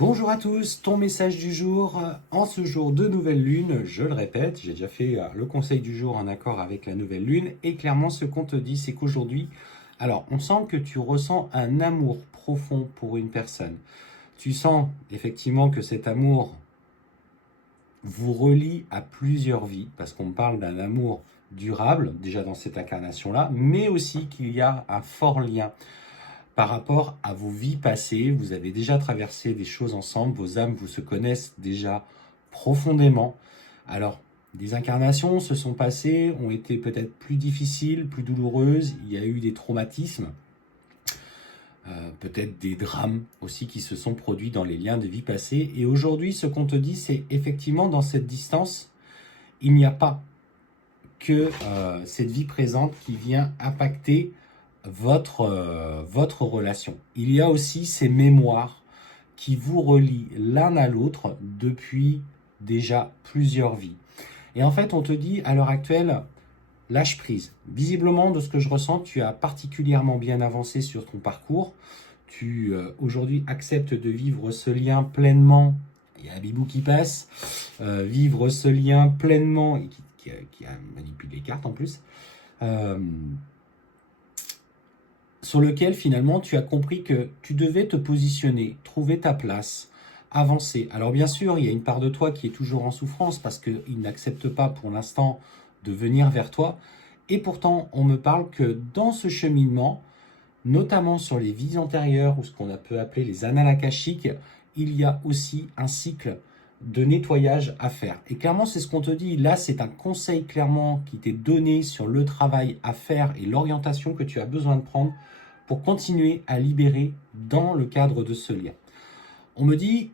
Bonjour à tous, ton message du jour, en ce jour de nouvelle lune, je le répète, j'ai déjà fait le conseil du jour en accord avec la nouvelle lune, et clairement ce qu'on te dit c'est qu'aujourd'hui, alors on sent que tu ressens un amour profond pour une personne. Tu sens effectivement que cet amour vous relie à plusieurs vies, parce qu'on parle d'un amour durable, déjà dans cette incarnation-là, mais aussi qu'il y a un fort lien par rapport à vos vies passées. Vous avez déjà traversé des choses ensemble, vos âmes vous se connaissent déjà profondément. Alors, des incarnations se sont passées, ont été peut-être plus difficiles, plus douloureuses, il y a eu des traumatismes, peut-être des drames aussi qui se sont produits dans les liens de vie passées. Et aujourd'hui, ce qu'on te dit, c'est effectivement dans cette distance, il n'y a pas que cette vie présente qui vient impacter votre relation. Il y a aussi ces mémoires qui vous relient l'un à l'autre depuis déjà plusieurs vies. Et en fait, on te dit à l'heure actuelle, lâche prise. Visiblement, de ce que je ressens, tu as particulièrement bien avancé sur ton parcours. Tu aujourd'hui acceptes de vivre ce lien pleinement. Il y a un bibou qui passe. Vivre ce lien pleinement et qui a manipulé les cartes en plus. Sur lequel finalement tu as compris que tu devais te positionner, trouver ta place, avancer. Alors bien sûr, il y a une part de toi qui est toujours en souffrance parce qu'il n'accepte pas pour l'instant de venir vers toi. Et pourtant, on me parle que dans ce cheminement, notamment sur les vies antérieures ou ce qu'on peut appeler les annales akashiques, il y a aussi un cycle de nettoyage à faire. Et clairement, c'est ce qu'on te dit. Là, c'est un conseil clairement qui t'est donné sur le travail à faire et l'orientation que tu as besoin de prendre pour continuer à libérer dans le cadre de ce lien. On me dit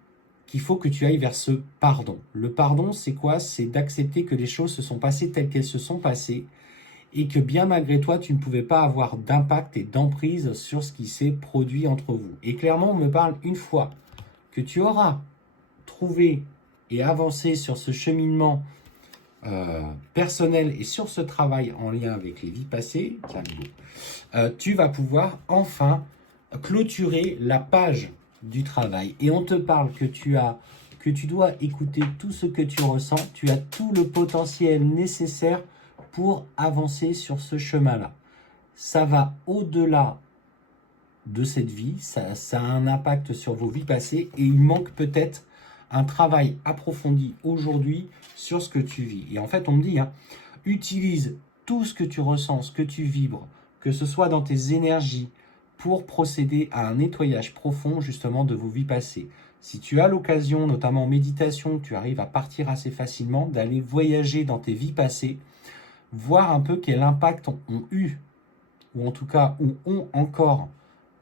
qu'il faut que tu ailles vers ce pardon. Le pardon, c'est quoi? C'est d'accepter que les choses se sont passées telles qu'elles se sont passées et que bien malgré toi, tu ne pouvais pas avoir d'impact et d'emprise sur ce qui s'est produit entre vous. Et clairement, on me parle une fois que tu auras trouvé et avancé sur ce cheminement personnel et sur ce travail en lien avec les vies passées, tu vas pouvoir enfin clôturer la page du travail. Et on te parle que tu dois écouter tout ce que tu ressens, tu as tout le potentiel nécessaire pour avancer sur ce chemin-là. Ça va au-delà de cette vie, ça a un impact sur vos vies passées et il manque peut-être un travail approfondi aujourd'hui sur ce que tu vis. Et en fait, on me dit, utilise tout ce que tu ressens, ce que tu vibres, que ce soit dans tes énergies, pour procéder à un nettoyage profond justement de vos vies passées. Si tu as l'occasion, notamment en méditation, tu arrives à partir assez facilement, d'aller voyager dans tes vies passées, voir un peu quel impact ont eu, ou en tout cas, ou ont encore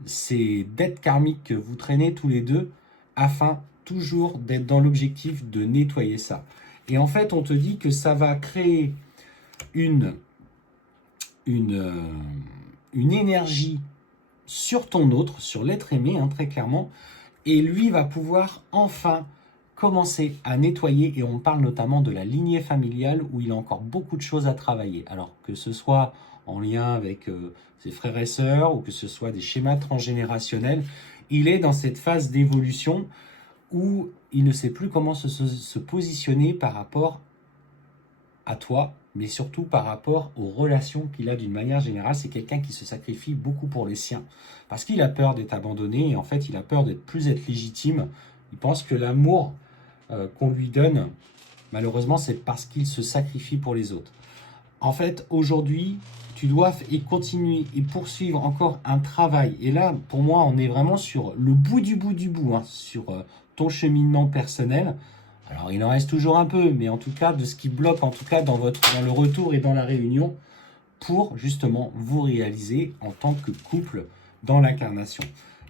ces dettes karmiques que vous traînez tous les deux, afin toujours d'être dans l'objectif de nettoyer ça. Et en fait, on te dit que ça va créer une énergie sur ton autre, sur l'être aimé, très clairement, et lui va pouvoir enfin commencer à nettoyer, et on parle notamment de la lignée familiale où il a encore beaucoup de choses à travailler. Alors que ce soit en lien avec ses frères et sœurs ou que ce soit des schémas transgénérationnels, il est dans cette phase d'évolution où il ne sait plus comment se positionner par rapport à toi, mais surtout par rapport aux relations qu'il a d'une manière générale. C'est quelqu'un qui se sacrifie beaucoup pour les siens, parce qu'il a peur d'être abandonné, et en fait il a peur d'être plus être légitime. Il pense que l'amour qu'on lui donne, malheureusement, c'est parce qu'il se sacrifie pour les autres. En fait, aujourd'hui, tu dois continuer et poursuivre encore un travail. Et là, pour moi, on est vraiment sur le bout du bout du bout, sur ton cheminement personnel. Alors, il en reste toujours un peu, mais en tout cas, de ce qui bloque, en tout cas, dans le retour et dans la réunion, pour justement vous réaliser en tant que couple dans l'incarnation.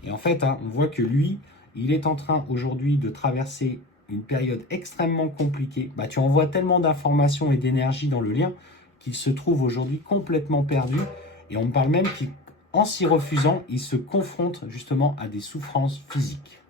Et en fait, on voit que lui, il est en train aujourd'hui de traverser une période extrêmement compliquée. Tu envoies tellement d'informations et d'énergie dans le lien qu'il se trouve aujourd'hui complètement perdu. Et on me parle même qu'en s'y refusant, il se confronte justement à des souffrances physiques.